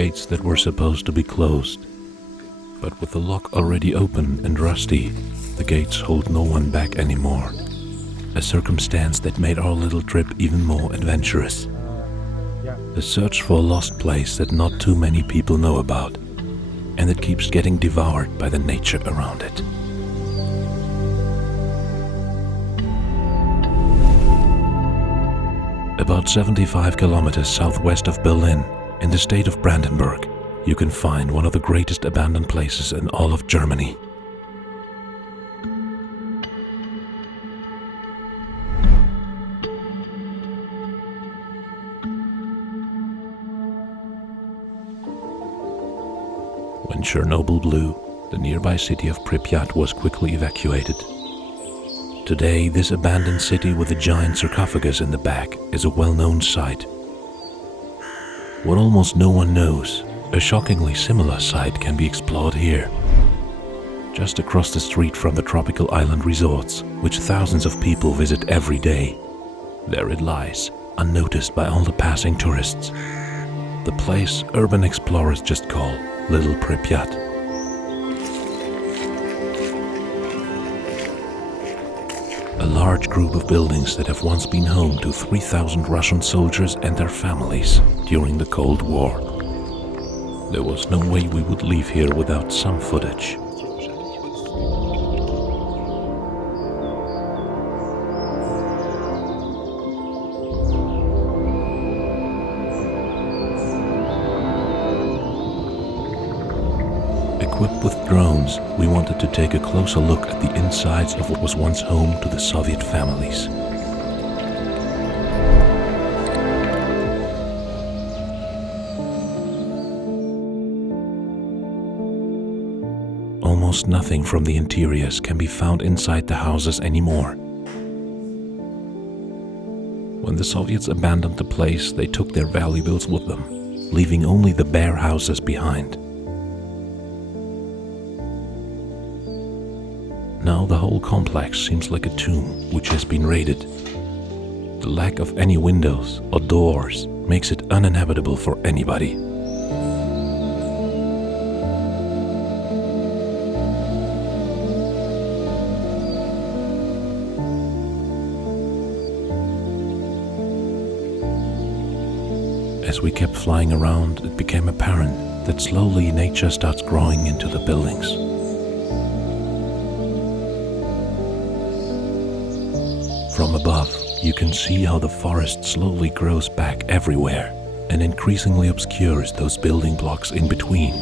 gates that were supposed to be closed. But with the lock already open and rusty, the gates hold no one back anymore. A circumstance that made our little trip even more adventurous. The search for a lost place that not too many people know about, and that keeps getting devoured by the nature around it. About 75 kilometers southwest of Berlin, in the state of Brandenburg, you can find one of the greatest abandoned places in all of Germany. When Chernobyl blew, the nearby city of Prypjat was quickly evacuated. Today, this abandoned city with a giant sarcophagus in the back is a well-known sight. What almost no one knows, a shockingly similar site can be explored here. Just across the street from the tropical island resorts, which thousands of people visit every day. There it lies, unnoticed by all the passing tourists. The place urban explorers just call Little Prypjat. A large group of buildings that have once been home to 3,000 Russian soldiers and their families during the Cold War. There was no way we would leave here without some footage. Equipped with drones, we wanted to take a closer look at the insides of what was once home to the Soviet families. Almost nothing from the interiors can be found inside the houses anymore. When the Soviets abandoned the place, they took their valuables with them, leaving only the bare houses behind. Now the whole complex seems like a tomb which has been raided. The lack of any windows or doors makes it uninhabitable for anybody. As we kept flying around, it became apparent that slowly nature starts growing into the buildings. From above, you can see how the forest slowly grows back everywhere and increasingly obscures those building blocks in between.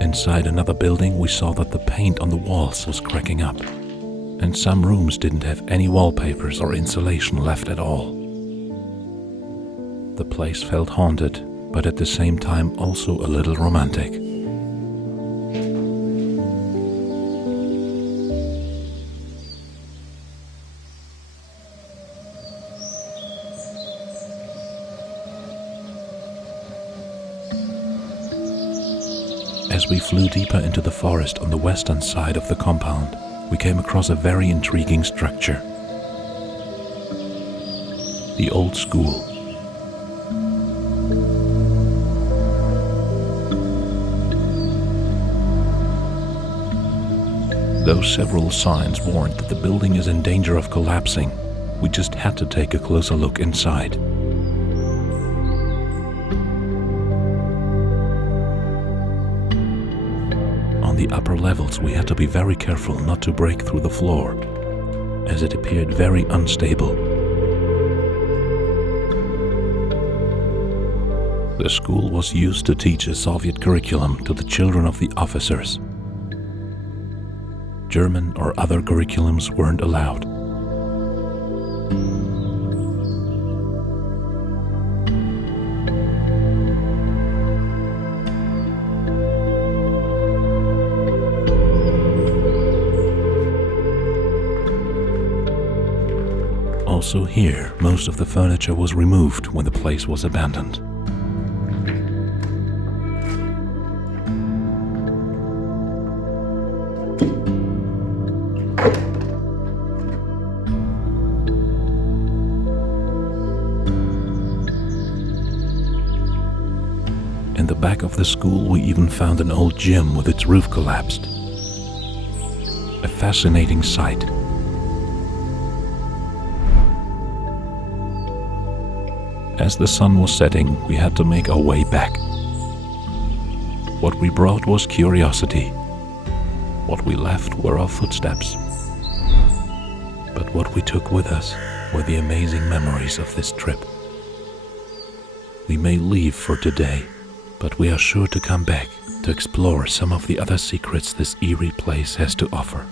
Inside another building, we saw that the paint on the walls was cracking up, and some rooms didn't have any wallpapers or insulation left at all. The place felt haunted, but at the same time also a little romantic. As we flew deeper into the forest on the western side of the compound, we came across a very intriguing structure. The old school. Though several signs warned that the building is in danger of collapsing, we just had to take a closer look inside. On the upper levels, we had to be very careful not to break through the floor, as it appeared very unstable. The school was used to teach a Soviet curriculum to the children of the officers. German or other curriculums weren't allowed. Also here, most of the furniture was removed when the place was abandoned. In the back of the school, we even found an old gym with its roof collapsed. A fascinating sight. As the sun was setting, we had to make our way back. What we brought was curiosity. What we left were our footsteps. But what we took with us were the amazing memories of this trip. We may leave for today, but we are sure to come back to explore some of the other secrets this eerie place has to offer.